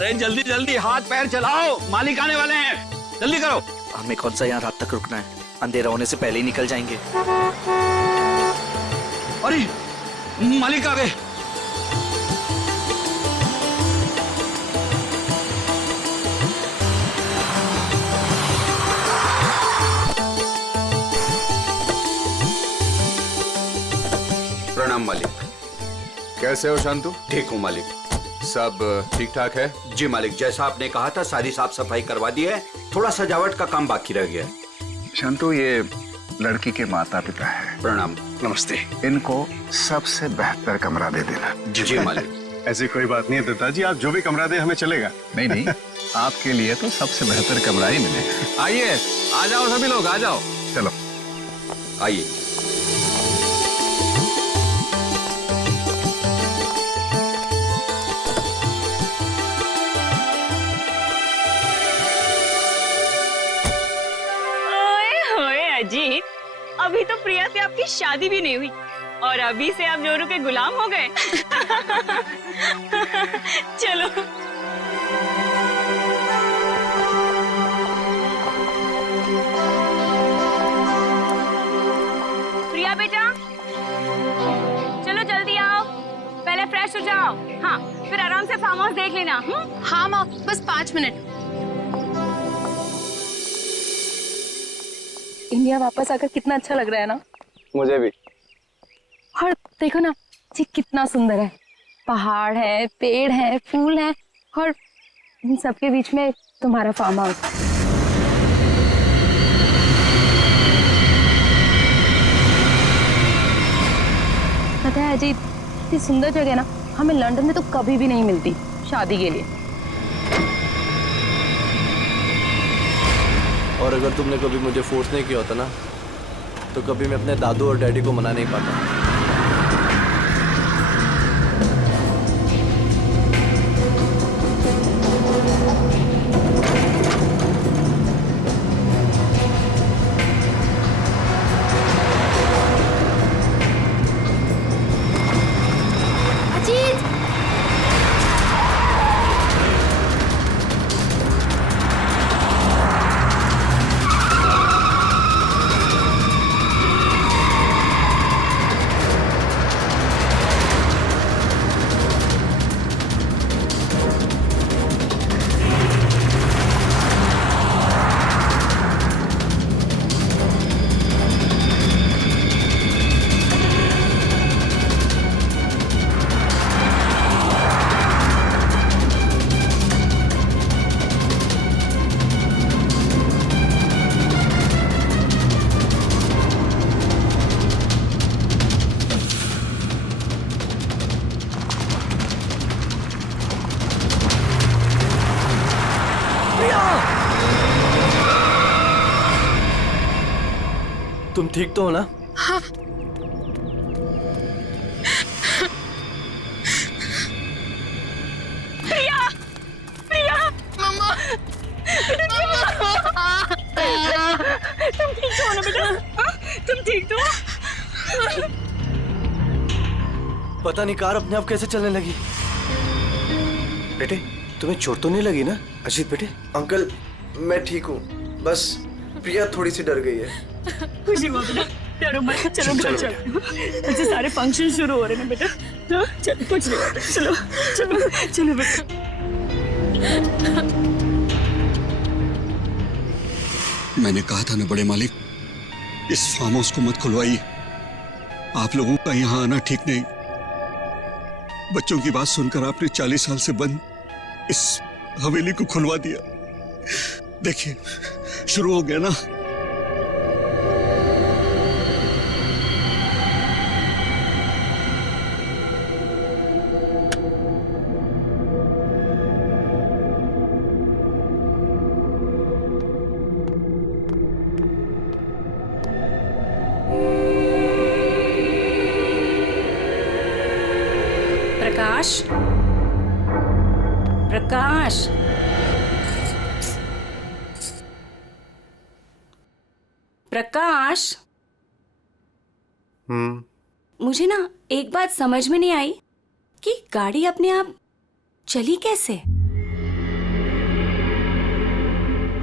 अरे जल्दी जल्दी हाथ पैर चलाओ, मालिक आने वाले हैं, जल्दी करो। हमें कौन सा यहाँ रात तक रुकना है, अंधेरा होने से पहले ही निकल जाएंगे। अरे मालिक आ गए। प्रणाम मालिक। कैसे हो शांतु? ठीक हूँ मालिक। सब ठीक ठाक है? जी मालिक, जैसा आपने कहा था सारी साफ सफाई करवा दी है, थोड़ा सजावट का काम बाकी रह गया है। शांतु, ये लड़की के माता पिता है। प्रणाम। नमस्ते। इनको सबसे बेहतर कमरा दे देना। जी मालिक। ऐसी कोई बात नहीं है दत्ता जी, आप जो भी कमरा दे हमें चलेगा। नहीं नहीं, आपके लिए तो सबसे बेहतर कमरा ही मिलेगा। आइए, आ जाओ सभी लोग, आ जाओ। चलो आइए। अजीत, अभी तो प्रिया से आपकी शादी भी नहीं हुई और अभी से आप जोरू के गुलाम हो गए। चलो। प्रिया बेटा, चलो जल्दी आओ, पहले फ्रेश हो जाओ। हाँ, फिर आराम से फार्म हाउस देख लेना। हाँ माँ, बस 5 मिनट। इंडिया वापस आकर कितना अच्छा लग रहा है ना। मुझे भी। और देखो ना जी, कितना सुंदर है। पहाड़ है, पेड़ है, फूल है और इन सबके बीच में तुम्हारा फार्म हाउस। पता है अजीत, इतनी सुंदर जगह ना हमें लंदन में तो कभी भी नहीं मिलती शादी के लिए। और अगर तुमने कभी मुझे फोर्स नहीं किया होता ना, तो कभी मैं अपने दादू और डैडी को मना नहीं पाता। तुम ठीक तो हो ना? हाँ। प्रिया, प्रिया, मम्मा, तुम ठीक तो हो ना बेटा? हाँ? तुम ठीक तो हो? पता नहीं कार अपने आप कैसे चलने लगी। बेटे, तुम्हें चोट तो नहीं लगी ना? अजीत बेटे। अंकल, मैं ठीक हूँ, बस प्रिया थोड़ी सी डर गई है। खुशी हुआ बेटा, डरो मत। चलो चलो चलो, मुझे सारे फंक्शन शुरू हो रहे हैं बेटा। हाँ, चलो कुछ नहीं होता। चलो चलो चलो बेटा। मैंने कहा था ना बड़े मालिक, इस फार्म हाउस को मत खुलवाइए। आप लोगों का यहाँ आना ठीक नहीं। बच्चों की बात सुनकर आपने 40 साल से बंद इस हवेली को खुलवा दिया। देखिए, शुरू हो गया ना। प्रकाश, प्रकाश, प्रकाश। मुझे ना एक बात समझ में नहीं आई कि गाड़ी अपने आप चली कैसे।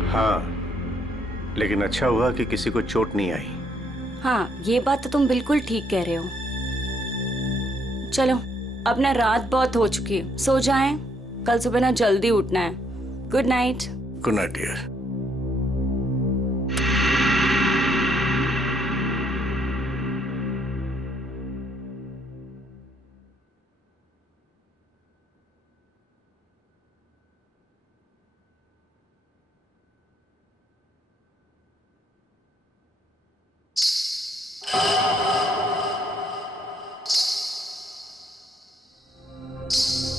हाँ, लेकिन अच्छा हुआ कि किसी को चोट नहीं आई। हाँ, ये बात तो तुम बिल्कुल ठीक कह रहे हो। चलो, अब ना रात बहुत हो चुकी है, सो जाएं। कल सुबह ना जल्दी उठना है। Good night. Good night dear.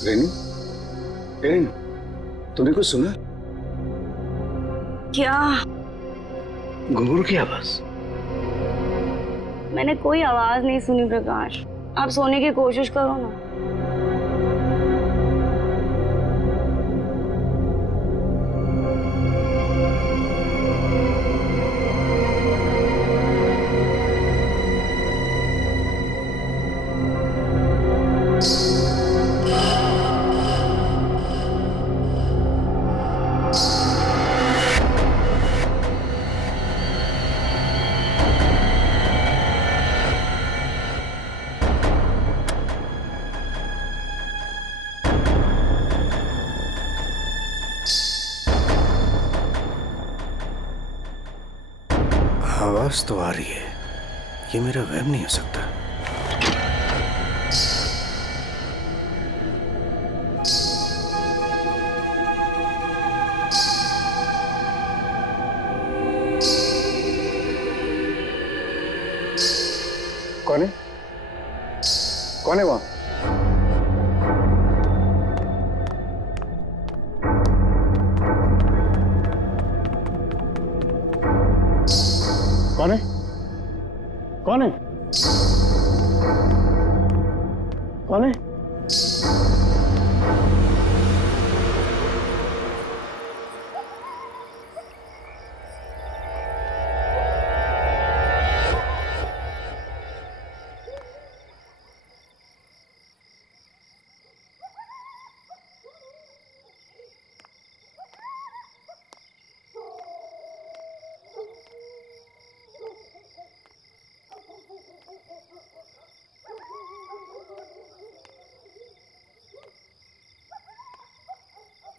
Renu, Renu, तूने कुछ सुना? क्या? घुंघरू की आवाज। मैंने कोई आवाज नहीं सुनी प्रकाश। आप सोने की कोशिश करो ना। आवाज तो आ रही है, ये मेरा वहम नहीं हो सकता। कौन है? कौन है वहां? कौन है? कौन है? कौन है?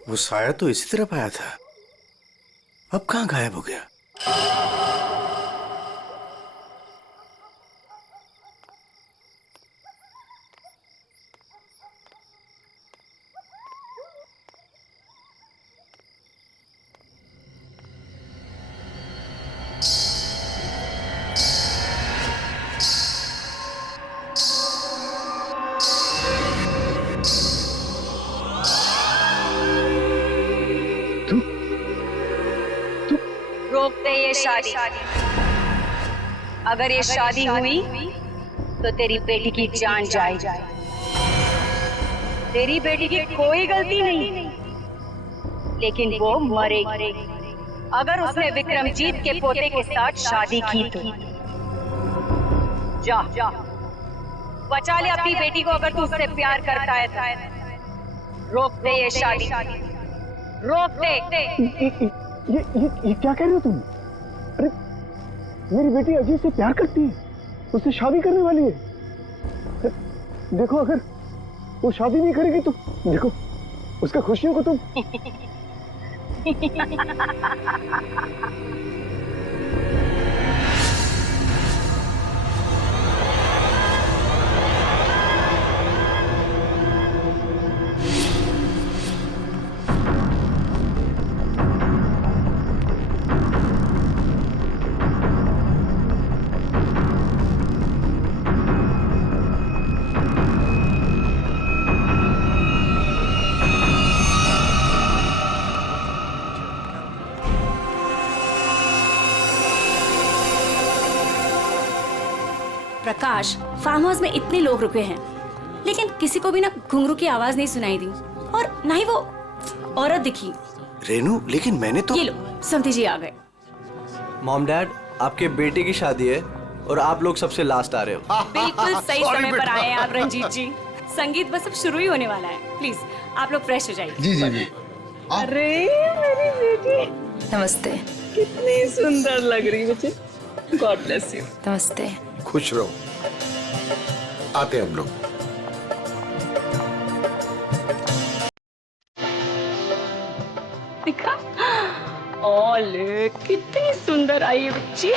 वो साया तो इसी तरफ आया था, अब कहाँ गायब हो गया? रोक दे ये शादी। अगर ये शादी हुई तो तेरी बेटी की जान जाएगी। तेरी बेटी की कोई गलती नहीं, लेकिन वो मरेगी अगर उसने विक्रमजीत के पोते के साथ शादी की तो। जा बचा ले अपनी बेटी को अगर तू उससे प्यार करता है तो। रोक दे ये शादी, रोक दे। ये क्या कह रहे हो तुम? अरे मेरी बेटी अजीत से प्यार करती है, उससे शादी करने वाली है। देखो अगर वो शादी नहीं करेगी तो देखो उसका खुशियों को तुम। प्रकाश, फार्म हाउस में इतने लोग रुके हैं, लेकिन किसी को भी ना घुंघरू की आवाज नहीं सुनाई दी और ना ही वो औरत दिखी। रेनू, लेकिन मैंने तो। ये लो, समधी जी आ गए। मॉम डैड, आपके बेटे की शादी है और आप लोग सबसे लास्ट आ रहे हो। बिल्कुल सही समय पर आए हैं आप रंजीत जी। संगीत बस अब शुरू ही होने वाला है। प्लीज आप लोग फ्रेश हो जाइए। जी जी जी। अरे मेरी बेटी, नमस्ते। कितनी सुंदर लग रही मुझे। God bless you. नमस्ते। खुश रहो। आते हैं हम लोग। दिखा, ओले कितनी सुंदर आई है बच्ची।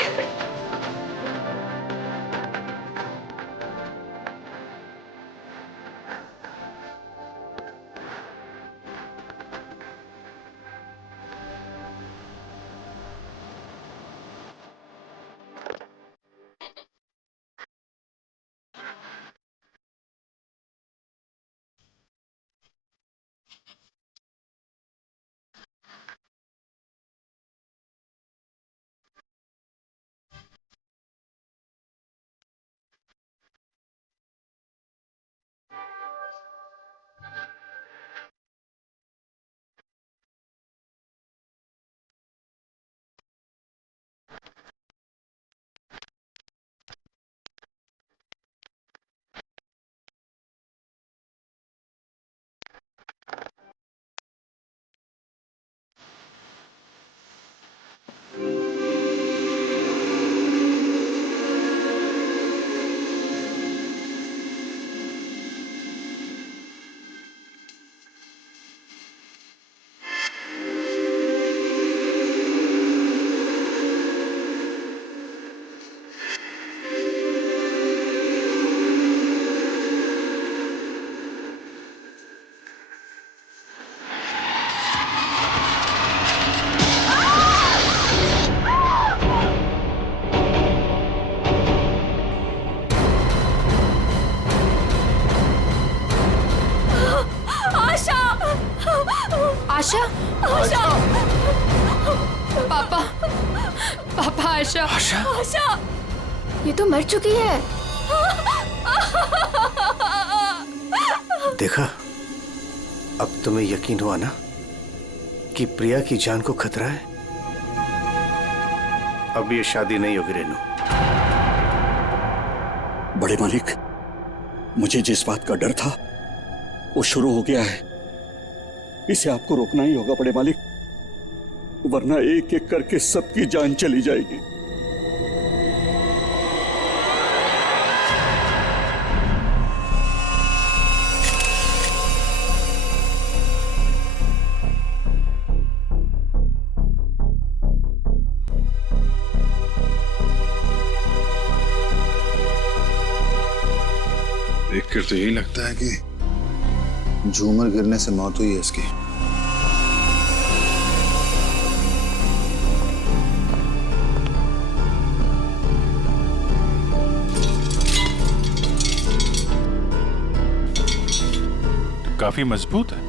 आशा, आशा, पापा, पापा, आशा, आशा, आशा, ये तो मर चुकी है। देखा, अब तुम्हें यकीन हुआ ना कि प्रिया की जान को खतरा है। अब ये शादी नहीं होगी रेनू। बड़े मालिक, मुझे जिस बात का डर था वो शुरू हो गया है। इसे आपको रोकना ही होगा बड़े मालिक, वरना एक एक करके सबकी जान चली जाएगी। देखकर तो यही लगता है कि झूमर गिरने से मौत हुई है इसकी। काफी मजबूत है।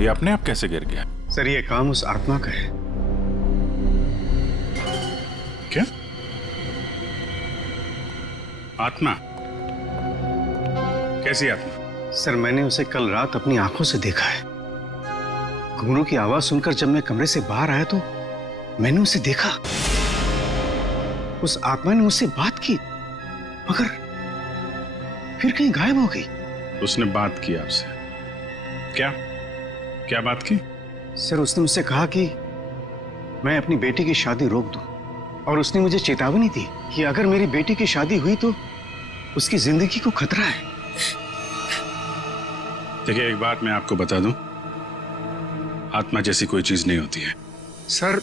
ये अपने आप कैसे गिर गया? सर, ये काम उस आत्मा का है। क्या आत्मा? कैसी आत्मा? सर, मैंने उसे कल रात अपनी आंखों से देखा है। घुंघरू की आवाज सुनकर जब मैं कमरे से बाहर आया तो मैंने उसे देखा। उस आत्मा ने मुझसे बात की, मगर फिर कहीं गायब हो गई। उसने बात की आपसे? क्या क्या बात की? सर, उसने मुझसे कहा कि मैं अपनी बेटी की शादी रोक दूं, और उसने मुझे चेतावनी दी कि अगर मेरी बेटी की शादी हुई तो उसकी जिंदगी को खतरा है। देखिए, एक बात मैं आपको बता दूं, आत्मा जैसी कोई चीज नहीं होती है। सर,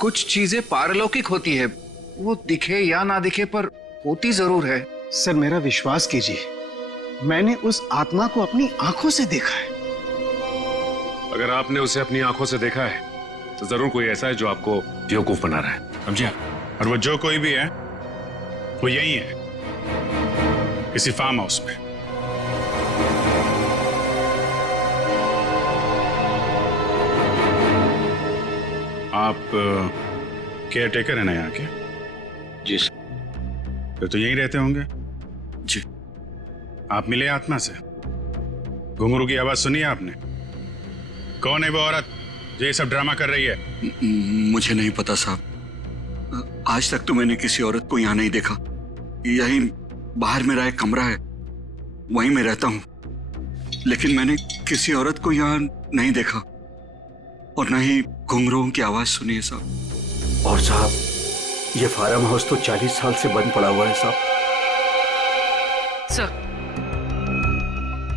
कुछ चीजें पारलौकिक होती है, वो दिखे या ना दिखे पर होती जरूर है। सर, मेरा विश्वास कीजिए, मैंने उस आत्मा को अपनी आंखों से देखा है। अगर आपने उसे अपनी आंखों से देखा है तो जरूर कोई ऐसा है जो आपको बेवकूफ बना रहा है, समझे? और वो जो कोई भी है वो यही है, किसी फार्म हाउस में। आप केयर टेकर है ना यहाँ के? जी सर। फिर तो यहीं रहते होंगे। जी। आप मिले आत्मा से? घुंघरू की आवाज सुनी आपने? कौन है वो औरत जो ये सब ड्रामा कर रही है? मुझे नहीं पता साहब, आज तक तो मैंने किसी औरत को यहाँ नहीं देखा। यहीं बाहर मेरा एक कमरा है, वहीं मैं रहता हूँ। लेकिन मैंने किसी औरत को यहाँ नहीं देखा और न ही घुंघरूओं की आवाज सुनी है साहब। और साहब, ये फार्म हाउस तो 40 साल से बंद पड़ा हुआ है साहब।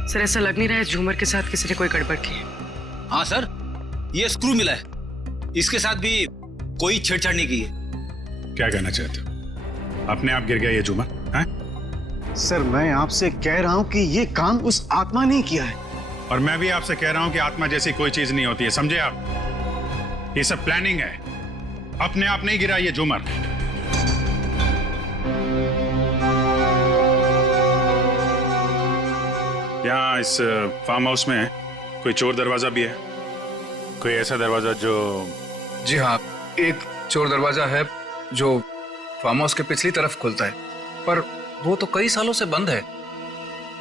सर ऐसा लग नहीं रहा है झूमर के साथ किसी ने कोई गड़बड़ की है। हाँ सर, ये स्क्रू मिला है, इसके साथ भी कोई छेड़छाड़ नहीं की है। क्या कहना चाहते हो? अपने आप गिर गया ये झूमर? हैं? सर मैं आपसे कह रहा हूं कि ये काम उस आत्मा ने किया है। और मैं भी आपसे कह रहा हूं कि आत्मा जैसी कोई चीज नहीं होती है, समझे आप? ये सब प्लानिंग है, अपने आप नहीं गिरा ये झूमर। यहाँ इस फार्म हाउस में कोई चोर दरवाजा भी है? कोई ऐसा दरवाजा जो... जी हाँ, एक चोर दरवाजा है जो फार्म हाउस के पिछली तरफ खुलता है, पर वो तो कई सालों से बंद है।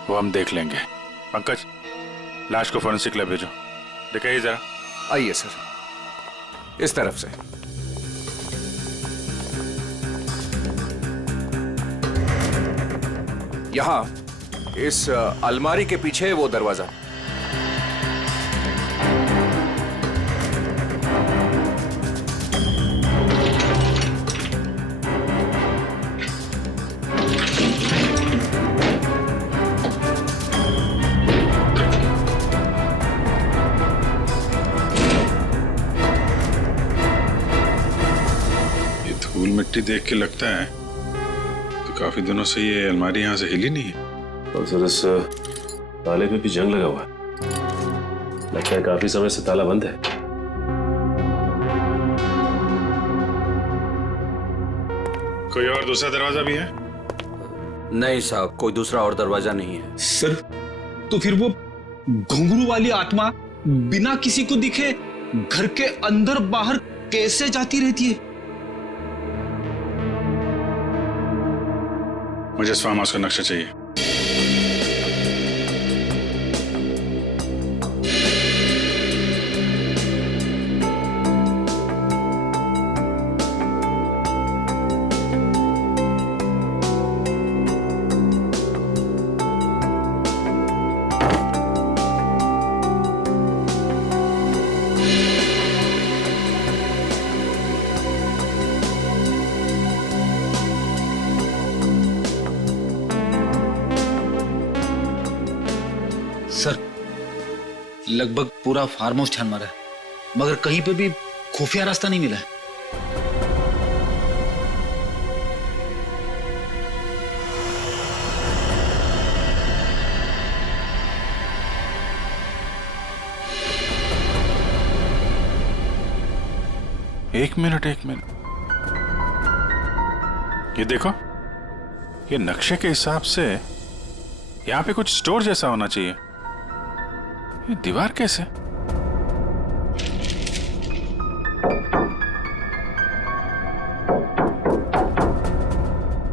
वो हम देख लेंगे। पंकज, लाश को फॉरेंसिक लैब भेजो, दिखाइए जरा। आइए सर, इस तरफ से। यहाँ इस अलमारी के पीछे वो दरवाजा। धूल मिट्टी देख के लगता है तो काफी दिनों से ये अलमारी यहाँ से हिली नहीं है। और सर इस ताले पे भी जंग लगा हुआ है, लगता है काफी समय से ताला बंद है। कोई और दूसरा दरवाजा भी है? नहीं साहब, कोई दूसरा और दरवाजा नहीं है। सर तो फिर वो घुंघरू वाली आत्मा बिना किसी को दिखे घर के अंदर बाहर कैसे जाती रहती है? मुझे इस फार्म हाउस का नक्शा चाहिए। सर लगभग पूरा फार्म हाउस छान मारा है, मगर कहीं पे भी खुफिया रास्ता नहीं मिला है। एक मिनट, ये देखो, ये नक्शे के हिसाब से यहाँ पे कुछ स्टोर जैसा होना चाहिए। ये दीवार कैसे?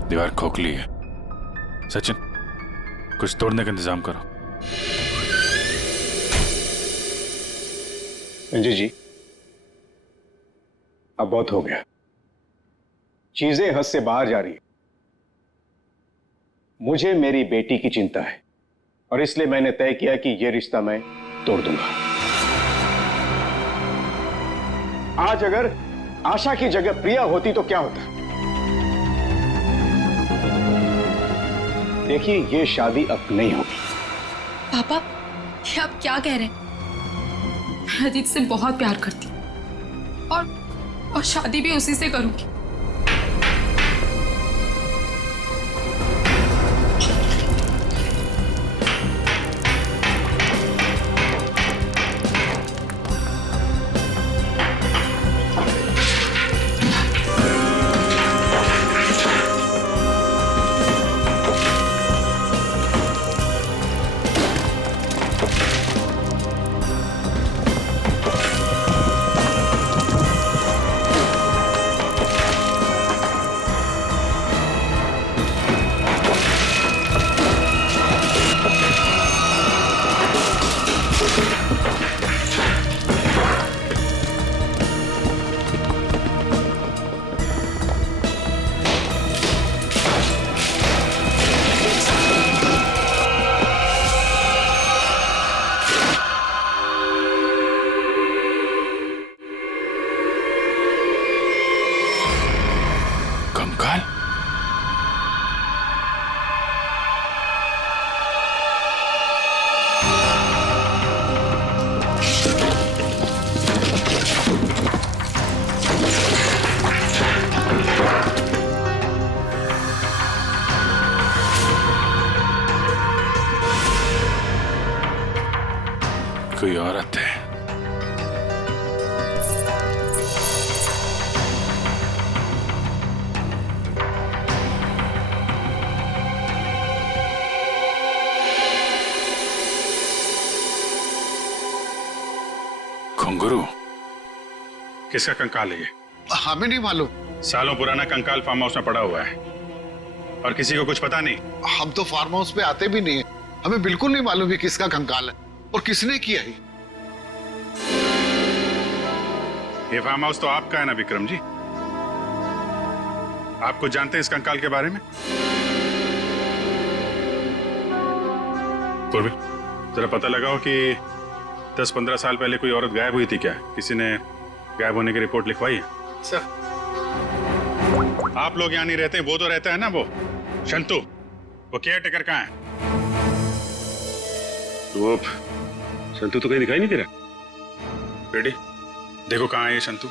दीवार खोखली है। सचिन, कुछ तोड़ने का इंतजाम करो। संजय जी, अब बहुत हो गया, चीजें हद से बाहर जा रही है। मुझे मेरी बेटी की चिंता है और इसलिए मैंने तय किया कि यह रिश्ता मैं तोड़ दूंगा। आज अगर आशा की जगह प्रिया होती तो क्या होता? देखिए, यह शादी अब नहीं होगी। पापा, ये आप क्या कह रहे हैं? मैं अजीत से बहुत प्यार करती हूँ और शादी भी उसी से करूंगी। कोई औरत है। घुंघरू किसका कंकाल है ये? हमें नहीं मालूम। सालों पुराना कंकाल फार्म हाउस में पड़ा हुआ है और किसी को कुछ पता नहीं। हम तो फार्म हाउस पे आते भी नहीं है, हमें बिल्कुल नहीं मालूम कि किसका कंकाल है और किसने किया है। ये फार्म हाउस तो आपका है ना विक्रम जी? आप कुछ जानते हैं इस कंकाल के बारे में? पूर्वी जरा पता लगाओ कि 10-15 साल पहले कोई औरत गायब हुई थी क्या? किसी ने गायब होने की रिपोर्ट लिखवाई है? सर आप लोग यहाँ नहीं रहते, वो तो रहता है ना, वो शंतु, वो केयर टेकर कहाँ है? वो शंतु तो कहीं दिखाई नहीं दे रहा। बेटी देखो कहाँ है ये शंतु।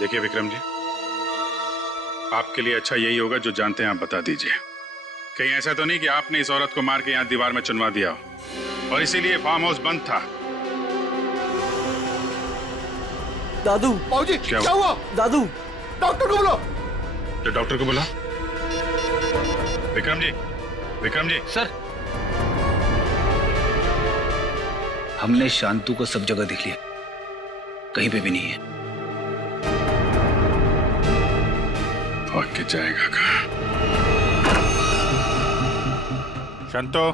देखिए विक्रम जी, आपके लिए अच्छा यही होगा जो जानते हैं आप बता दीजिए। कहीं ऐसा तो नहीं कि आपने इस औरत को मार के यहाँ दीवार में चुनवा दिया हो और इसीलिए फार्म हाउस बंद था? दादू बाबूजी क्या हुआ? दादू डॉक्टर को बुलाओ। तो डॉक्टर को बुला। विक्रम जी, विक्रम जी। सर, हमने शांतु को सब जगह देख लिया, कहीं पे भी नहीं है। भाग के जाएगा कहाँ? शांतो,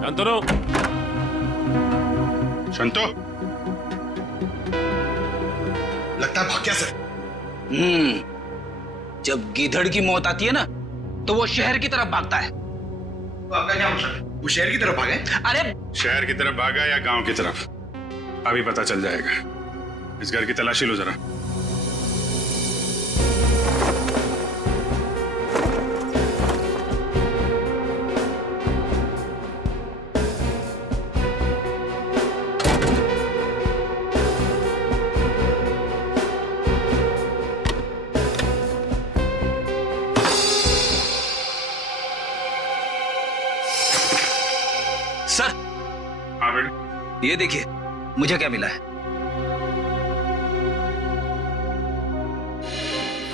शांतनु, शांतो। लगता है भाग गया सर। जब गीधड़ की मौत आती है ना तो वो शहर की तरफ भागता है। तो आपका क्या मतलब है? वो शहर की तरफ भागे? अरे शहर की तरफ भागा या गांव की तरफ, अभी पता चल जाएगा। इस घर की तलाशी लो जरा। सर, हाँ बेटी, ये देखिए मुझे क्या मिला है।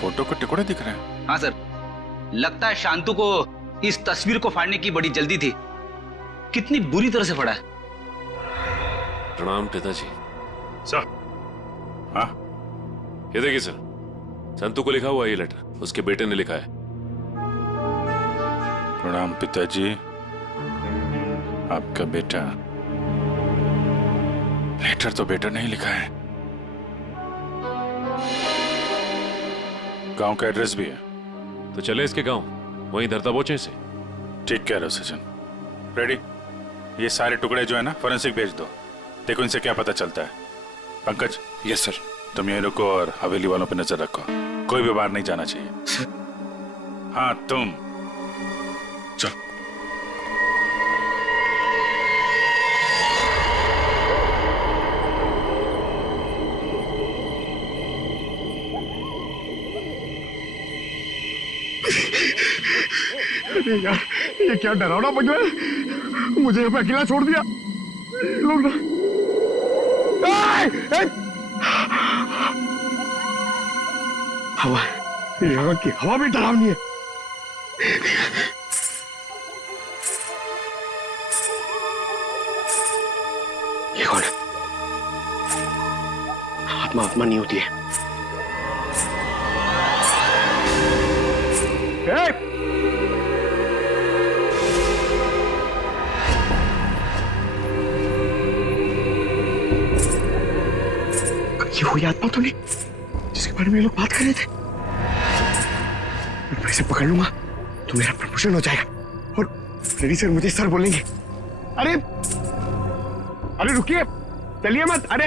फोटो के टुकड़े दिख रहे हैं। हाँ सर, लगता है शांतु को इस तस्वीर को फाड़ने की बड़ी जल्दी थी। कितनी बुरी तरह से फाड़ा है। प्रणाम पिताजी। सर, हाँ ये देखिए सर, संतु को लिखा हुआ ये लेटर उसके बेटे ने लिखा है। प्रणाम पिताजी, आपका बेटा। लेटर तो बेटा नहीं लिखा है, गांव का एड्रेस भी है। तो चले इसके गांव, वहीं धरता बोचे इसे। ठीक कह रहे हो सचिन। रेडी, ये सारे टुकड़े जो है ना फोरेंसिक भेज दो, देखो इनसे क्या पता चलता है। पंकज। Yes sir. तुम यहीं रुको और हवेली वालों पे नजर रखो, कोई भी बाहर नहीं जाना चाहिए। हाँ तुम चलो। अरे यार, ये क्या डरावना बज रहा है। मुझे यहाँ पे अकेला छोड़ दिया। लोग ना हवा, यहाँ की हवा भी डरावनी है। ये कौन है? आत्मा आत्मा नहीं होती है। ये वही आत्मा तो नहीं जिसके बारे में ये लोग बात कर रहे थे? मैं इसे पकड़ लूंगा तो मेरा प्रमोशन हो जाएगा और रेडी सर मुझे सर बोलेंगे। अरे अरे रुकिए, चलिए मत। अरे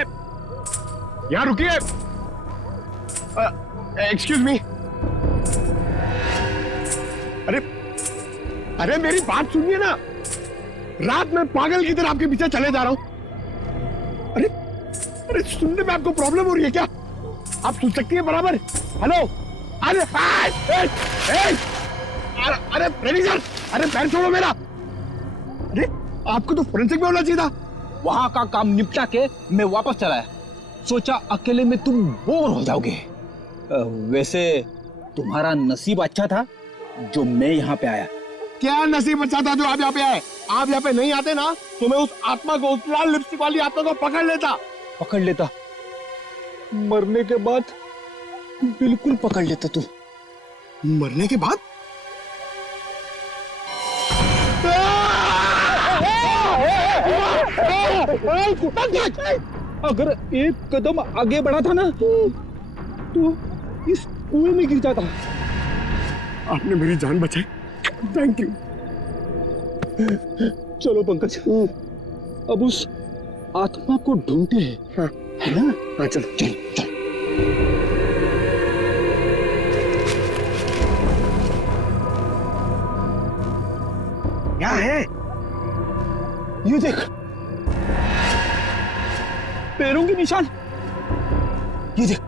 यहाँ रुकिए। Excuse me. अरे अरे मेरी बात सुनिए ना, रात में पागल की तरह आपके पीछे चले जा रहा हूं। अरे अरे सुनने में आपको प्रॉब्लम हो रही है क्या? आप सुन सकती है बराबर? हेलो। अरे अरे रेडी सर, अरे पैर छोड़ो मेरा। अरे आपको तो फोरेंसिक में होना चाहिए था। वहां का काम निपटा के मैं वापस चला आया। सोचा अकेले में तुम बोर हो जाओगे। वैसे तुम्हारा नसीब अच्छा था जो मैं यहाँ पे आया। क्या नसीब अच्छा था जो आप यहाँ पे आए? आप यहाँ पे नहीं आते ना तो मैं उस आत्मा को, उस लाल लिपस्टिक वाली आत्मा को पकड़ लेता। मरने के बाद बिल्कुल पकड़ लेता तू। मरने के बाद? अगर एक कदम आगे बढ़ा था ना तो इस कुएं में गिर जाता। आपने मेरी जान बचाई, थैंक यू। चलो पंकज, अब उस आत्मा को ढूंढते हैं। हाँ, है ना? हाँ, चलो चलो चलो। क्या है? ये देख, पैरों के निशान। ये देख,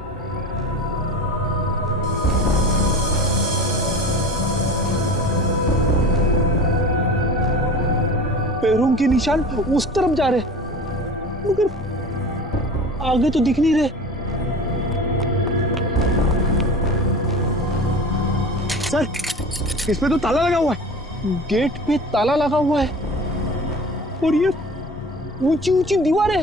पैरों के निशान उस तरफ जा रहे, मगर आगे तो दिख नहीं रहे। सर, इसमें तो ताला लगा हुआ है। गेट पे ताला लगा हुआ है और ये ऊंची ऊंची दीवार है।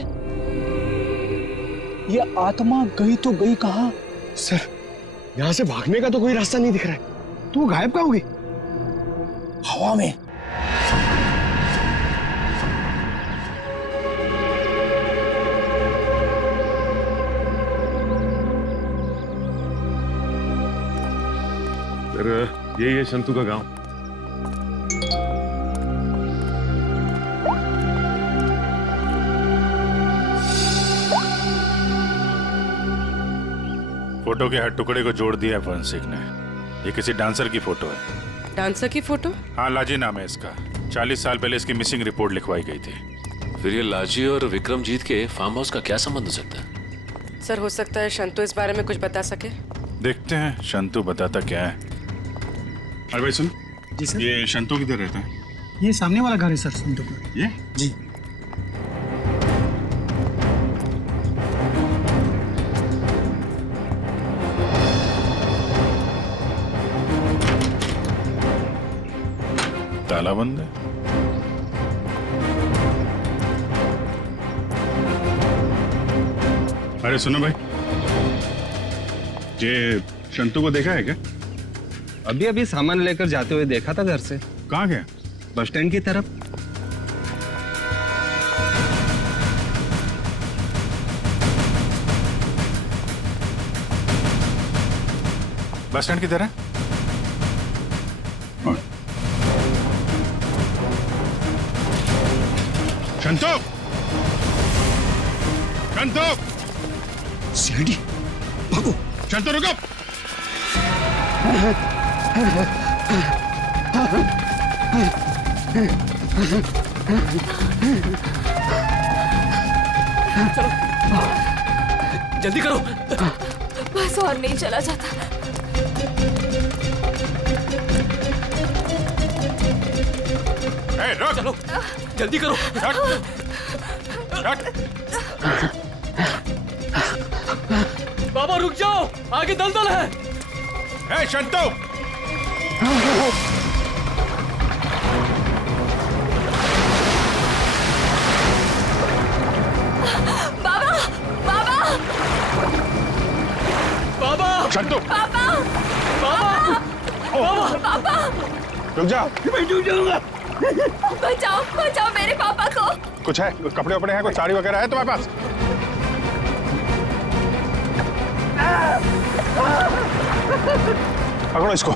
ये आत्मा गई तो गई कहां? सर, यहां से भागने का तो कोई रास्ता नहीं दिख रहा है। तू गायब कहां होगी? हवा में। सर, यही है शंतु का गांव। फोटो के हर टुकड़े को जोड़ दिया है फोरेंसिक ने। ये किसी डांसर की फोटो है। डांसर की फोटो? हाँ, लाजी नाम है इसका। 40 साल पहले इसकी मिसिंग रिपोर्ट लिखवाई गई थी। फिर ये लाजी और विक्रमजीत के फार्म हाउस का क्या संबंध हो सकता है? सर, हो सकता है शंतु इस बारे में कुछ बता सके। देखते हैं शंतु बताता क्या है। अरे भाई सुन। जी सर। ये शंतु किधर रहता है? ये सामने वाला घर है सर, संतु का। ये? जी। ताला बंद है। अरे सुनो भाई, ये शंतु को देखा है क्या? अभी अभी सामान लेकर जाते हुए देखा था घर से। कहाँ गया? बस स्टैंड की तरफ। बस स्टैंड किधर है? शंतु! शंतु! सीढ़ी, भागो! शंतु रुको! चलो, जल्दी करो। बस और नहीं चला जाता। रोक! चलो, जल्दी करो। बाबा रुक जाओ, आगे दलदल है। ए, शंतु! बाबा! बाबा! बाबा! शंतु! बाबा! बाबा! बाबा! पापा! रुक जा! मैं डूब जाऊंगा। बचाओ, बचाओ मेरे पापा को। कुछ है? कपड़े वपड़े हैं? कुछ साड़ी वगैरह है तुम्हारे पास? पकड़ो इसको।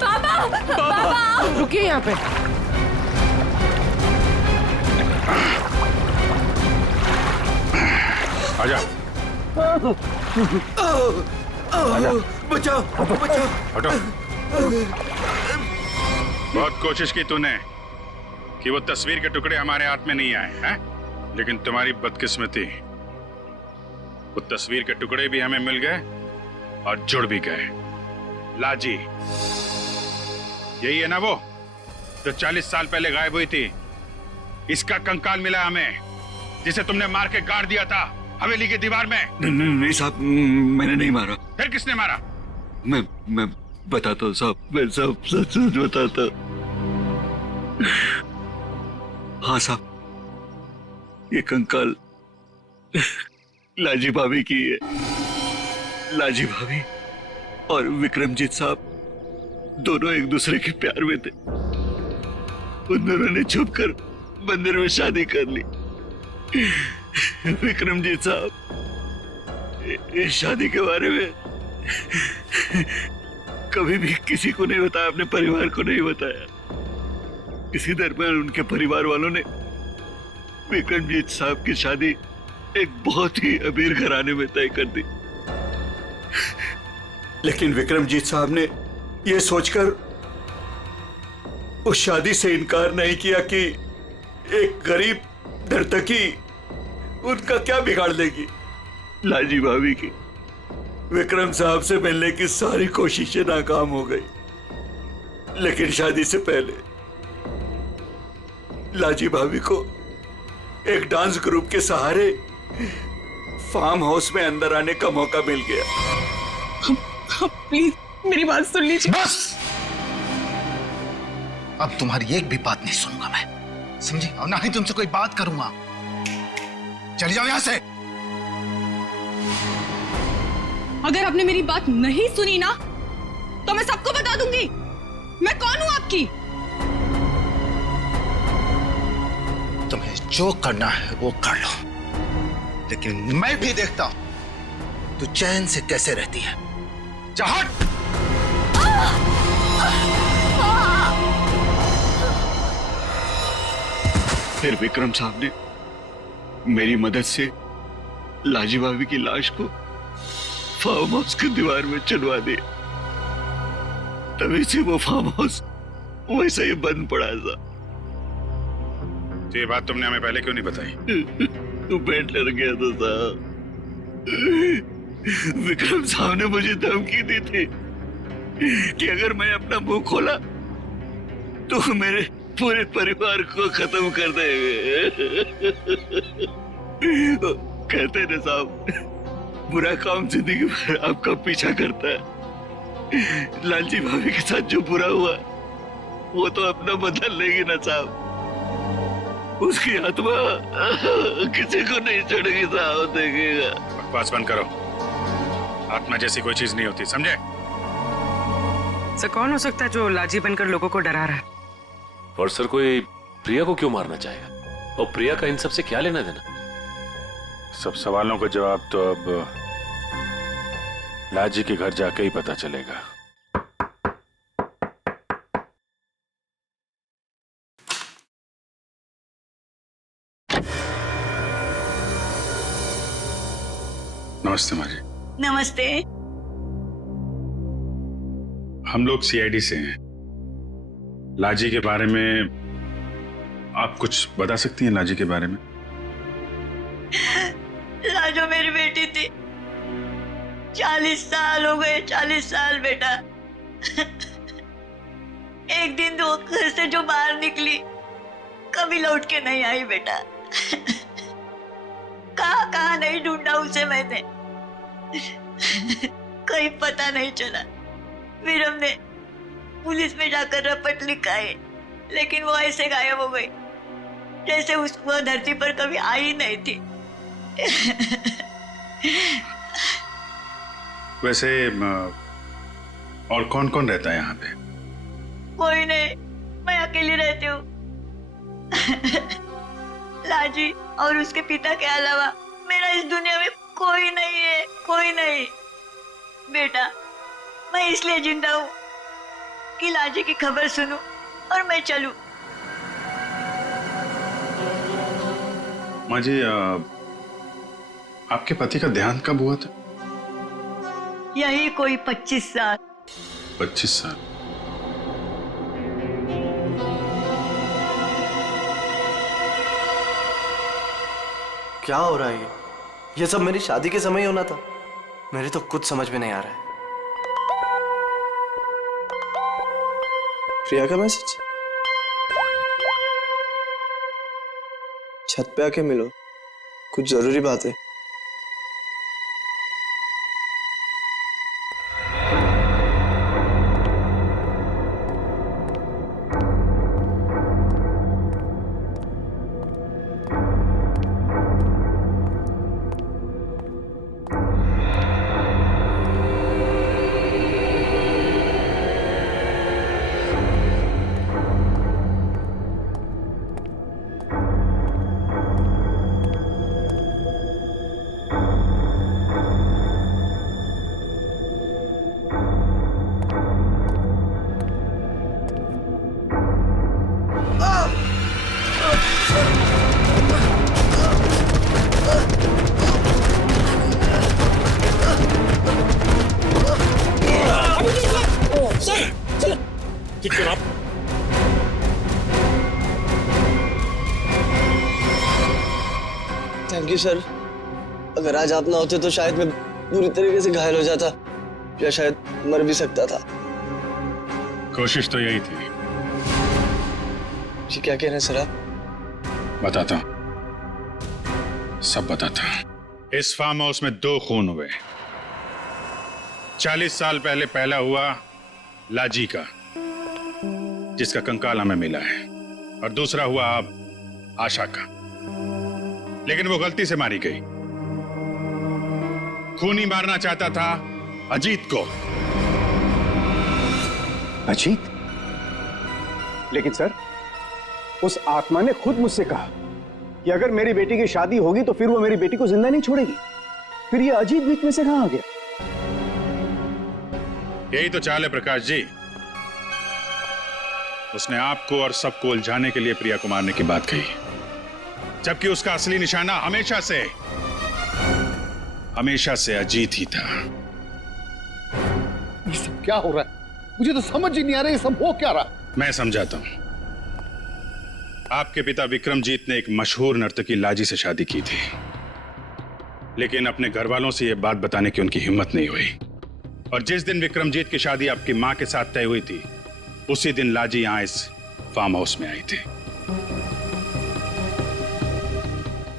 पापा! पापा! रुकिए यहाँ पे। आजा। बचाओ, बचाओ। हटो। बहुत कोशिश की तूने कि वो तस्वीर के टुकड़े हमारे हाथ में नहीं आए हैं, लेकिन तुम्हारी बदकिस्मती वो तस्वीर के टुकड़े भी हमें मिल गए और जुड़ भी गए। लाजी यही है ना वो जो 40 साल पहले गायब हुई थी? इसका कंकाल मिला हमें, जिसे तुमने मार के गाड़ दिया था हवेली की दीवार में। नहीं साहब, मैंने नहीं मारा। फिर किसने मारा? मैं बताता हूँ साहब, मैं सब सच बताता। हाँ साहब, ये कंकाल लाजी भाभी की है। लाजी भाभी और विक्रमजीत साहब दोनों एक दूसरे के प्यार में थे। उन दोनों ने छुपकर मंदिर में शादी कर ली। विक्रमजीत साहब इस शादी के बारे में कभी भी किसी को नहीं बताया, अपने परिवार को नहीं बताया। इसी दरमियान उनके परिवार वालों ने विक्रमजीत साहब की शादी एक बहुत ही अमीर घराने में तय कर दी। लेकिन विक्रमजीत साहब ने यह सोचकर उस शादी से इनकार नहीं किया कि एक गरीब नर्तकी उनका क्या बिगाड़ लेगी। लाजी भाभी की विक्रम साहब से मिलने की सारी कोशिशें नाकाम हो गई, लेकिन शादी से पहले लाजी भाभी को एक डांस ग्रुप के सहारे फार्म हाउस में अंदर आने का मौका मिल गया। प्लीज मेरी बात सुन लीजिए। बस, अब तुम्हारी एक भी बात नहीं सुनूंगा मैं, समझी? और ना ही तुमसे कोई बात करूंगा। चली जाओ यहां से। अगर आपने मेरी बात नहीं सुनी ना तो मैं सबको बता दूंगी मैं कौन हूं आपकी। तुम्हें जो करना है वो कर लो, लेकिन मैं भी देखता हूं तू चैन से कैसे रहती है। जा हट। फिर विक्रम साहब ने मेरी मदद से लाजी भाभी की लाश को फार्म हाउस की दीवार में चुनवा दिया। तभी से वो फार्म हाउस वैसे ही बंद पड़ा था। तो ये बात तुमने हमें पहले क्यों नहीं बताई? तो पेट डर गया था साहब। विक्रम साहब ने मुझे धमकी दी थी कि अगर मैं अपना मुंह खोला तो मेरे पूरे परिवार को खत्म कर देंगे। कहते हैं ना साहब, बुरा काम जिंदगी भर आपका पीछा करता है। लालजी भाभी के साथ जो बुरा हुआ वो तो अपना बदल लेगी ना साहब। उसकी आत्मा किसी को नहीं छोड़ेगी साहब, देखेगा। बकवास बंद करो, आत्मा जैसी कोई चीज नहीं होती, समझे? सर कौन हो सकता है जो लाजी बनकर लोगों को डरा रहा है? और सर कोई प्रिया को क्यों मारना चाहेगा? और प्रिया का इन सब से क्या लेना देना? सब सवालों का जवाब तो अब लाजी के घर जाके ही पता चलेगा। नमस्ते माँ जी। नमस्ते। हम लोग सीआईडी से हैं। लाजी के बारे में आप कुछ बता सकती हैं? लाजी के बारे में? लाजो मेरी बेटी थी। 40 साल हो गए, 40 साल बेटा। एक दिन वो घर से जो बाहर निकली कभी लौट के नहीं आई बेटा। कहाँ नहीं ढूंढा उसे मैंने, कहीं पता नहीं चला। फिर हमने पुलिस में जाकर रपट लिखा है, लेकिन वो ऐसे गायब हो गई जैसे वह धरती पर कभी आई नहीं थी। वैसे और कौन कौन रहता है यहाँ पे? कोई नहीं, मैं अकेली रहती हूँ। लाजी और उसके पिता के अलावा मेरा इस दुनिया में कोई नहीं है, कोई नहीं। बेटा मैं इसलिए जिंदा हूँ कि लाजी की खबर सुनूं और मैं चलूं। माँ जी, आपके पति का देहांत कब हुआ था? यही कोई 25 साल। 25 साल? क्या हो रहा है ये? ये सब मेरी शादी के समय ही होना था। मेरे तो कुछ समझ में नहीं आ रहा है। प्रिया का मैसेज? छत पे आके मिलो, कुछ जरूरी बात है। Thank you sir. अगर आज आप ना होते तो शायद मैं पूरी तरीके से घायल हो जाता या शायद मर भी सकता था। कोशिश तो यही थी। जी क्या कह रहे हैं सर आप? बताता हूं, सब बताता हूं। इस फार्म हाउस में 2 खून हुए। 40 साल पहले पहला हुआ लाजी का, जिसका कंकाल हमें मिला है, और दूसरा हुआ अब आशा का, लेकिन वो गलती से मारी गई। खूनी मारना चाहता था अजीत को। अजीत? लेकिन सर, उस आत्मा ने खुद मुझसे कहा कि अगर मेरी बेटी की शादी होगी तो फिर वो मेरी बेटी को जिंदा नहीं छोड़ेगी। फिर ये अजीत बीच में से कहां आ गया? यही तो चाल है प्रकाश जी। उसने आपको और सबको उलझाने के लिए प्रिया को मारने की बात कही, जबकि उसका असली निशाना हमेशा से अजीत ही था। ये सब क्या हो रहा है? मुझे तो समझ ही नहीं आ रहा, ये सब हो क्या रहा? मैं समझाता हूं। आपके पिता विक्रमजीत ने एक मशहूर नर्तकी लाजी से शादी की थी, लेकिन अपने घर वालों से यह बात बताने की उनकी हिम्मत नहीं हुई। और जिस दिन विक्रमजीत की शादी आपकी मां के साथ तय हुई थी, उसी दिन लाजी यहां इस फार्म हाउस में आई थी।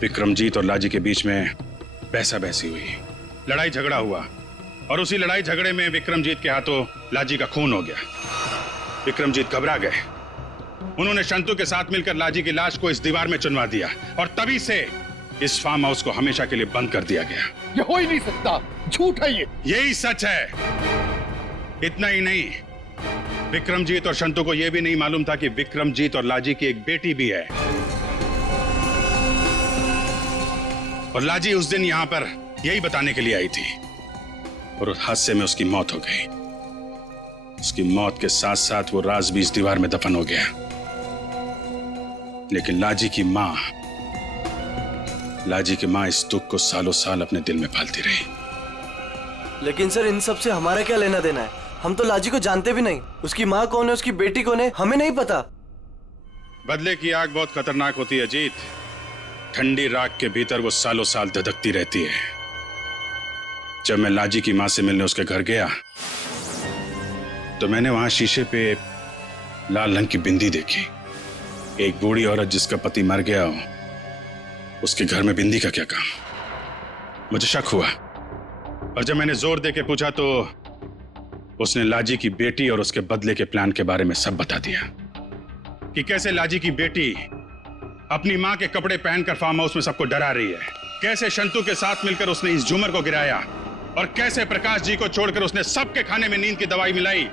विक्रमजीत और लाजी के बीच में बहसा बहसी हुई, लड़ाई झगड़ा हुआ, और उसी लड़ाई झगड़े में विक्रमजीत के हाथों लाजी का खून हो गया। विक्रमजीत घबरा गए। उन्होंने शंतु के साथ मिलकर लाजी की लाश को इस दीवार में चुनवा दिया, और तभी से इस फार्म हाउस को हमेशा के लिए बंद कर दिया गया। ये हो ही नहीं सकता, झूठ है ये। यही सच है। इतना ही नहीं, विक्रमजीत और शंतु को यह भी नहीं मालूम था कि विक्रमजीत और लाजी की एक बेटी भी है, और लाजी उस दिन यहां पर यही बताने के लिए आई थी, और उस हादसे में उसकी मौत हो गई। उसकी मौत के साथ साथ वो राज भी इस दीवार में दफन हो गया। लेकिन लाजी की मां इस दुख को सालों साल अपने दिल में पालती रही। लेकिन सर, इन सब से हमारा क्या लेना देना है? हम तो लाजी को जानते भी नहीं। उसकी माँ कौन है, उसकी बेटी कौन है, हमें नहीं पता। बदले की आग बहुत खतरनाक होती है अजीत। ठंडी राख के भीतर वो सालों साल धधकती रहती है। जब मैं लाजी की मां से मिलने उसके घर गया, तो मैंने वहां शीशे पे लाल रंग की बिंदी देखी। एक बूढ़ी औरत जिसका पति मर गया हो, उसके घर में बिंदी का क्या काम? मुझे शक हुआ, और जब मैंने जोर दे के पूछा तो उसने लाजी की बेटी और उसके बदले के प्लान के बारे में सब बता दिया, कि कैसे लाजी की बेटी अपनी मां के कपड़े पहनकर फार्म हाउस में सबको डरा रही है, कैसे शंतु के साथ मिलकर उसने इस झूमर को गिराया, और कैसे प्रकाश जी को छोड़कर उसने सबके खाने में नींद की दवाई मिलाई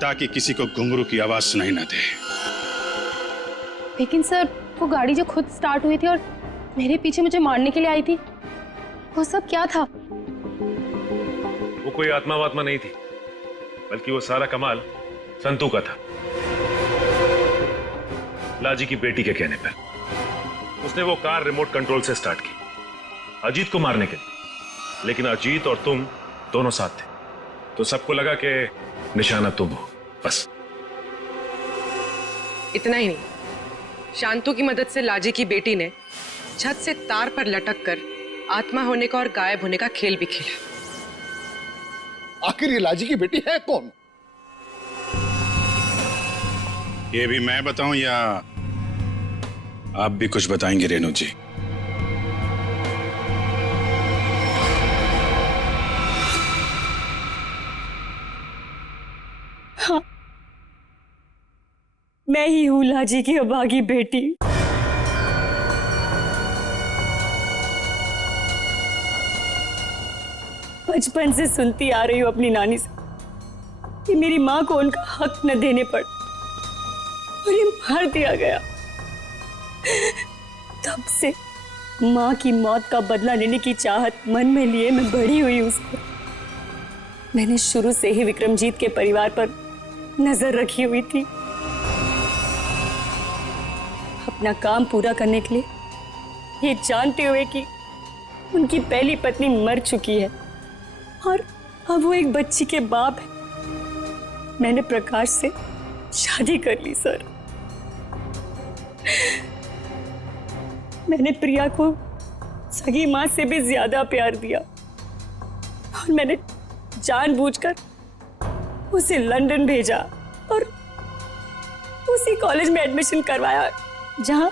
ताकि किसी को घुंघरू की आवाज सुनाई ना दे। लेकिन सर, वो गाड़ी जो खुद स्टार्ट हुई थी और मेरे पीछे मुझे मारने के लिए आई थी, वो सब क्या था? वो कोई आत्मा वात्मा नहीं थी, बल्कि वो सारा कमाल संतू का था। लाजी की बेटी के कहने पर उसने वो कार रिमोट कंट्रोल से स्टार्ट की अजीत को मारने के लिए, लेकिन अजीत और तुम दोनों साथ थे, तो सबको लगा कि निशाना तुम हो। बस इतना ही नहीं, शांतु की मदद से लाजी की बेटी ने छत से तार पर लटक कर आत्मा होने का और गायब होने का खेल भी खेला। आखिर ये लाजी की बेटी है कौन? ये भी मैं बताऊं या आप भी कुछ बताएंगे रेणु जी? हाँ, मैं ही हूँ लाजी की अभागी बेटी। बचपन से सुनती आ रही हूँ अपनी नानी से कि मेरी माँ को उनका हक न देने पर उन्हें मार दिया गया। तब से माँ की मौत का बदला लेने की चाहत मन में लिए मैं बड़ी हुई उस पर। मैंने शुरू से ही विक्रमजीत के परिवार पर नजर रखी हुई थी। अपना काम पूरा करने के लिए ये जानते हुए कि उनकी पहली पत्नी मर चुकी है और अब वो एक बच्ची के बाप है, मैंने प्रकाश से शादी कर ली सर। मैंने प्रिया को सगी माँ से भी ज्यादा प्यार दिया और मैंने जानबूझकर उसे लंदन भेजा और उसी कॉलेज में एडमिशन करवाया जहां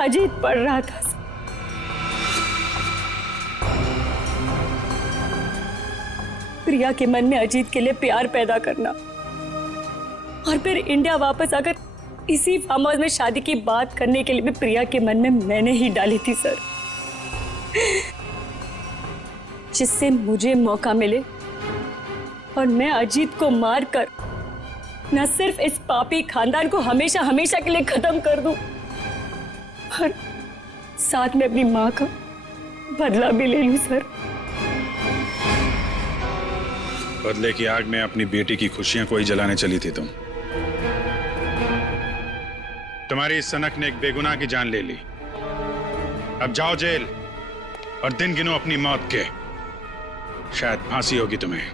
अजीत पढ़ रहा था। प्रिया के मन में अजीत के लिए प्यार पैदा करना और फिर इंडिया वापस आकर इसी फार्म हाउस में शादी की बात करने के लिए भी प्रिया के मन में मैंने ही डाली थी सर, जिससे मुझे मौका मिले और मैं अजीत को मारकर न सिर्फ इस पापी खानदान को हमेशा हमेशा के लिए खत्म कर दूं और साथ में अपनी मां का बदला भी ले लूं सर। बदले की आग में अपनी बेटी की खुशियां कोई जलाने चली थी तुम। तुम्हारी इस सनक ने एक बेगुनाह की जान ले ली। अब जाओ जेल और दिन गिनो अपनी मौत के। शायद फांसी होगी तुम्हें।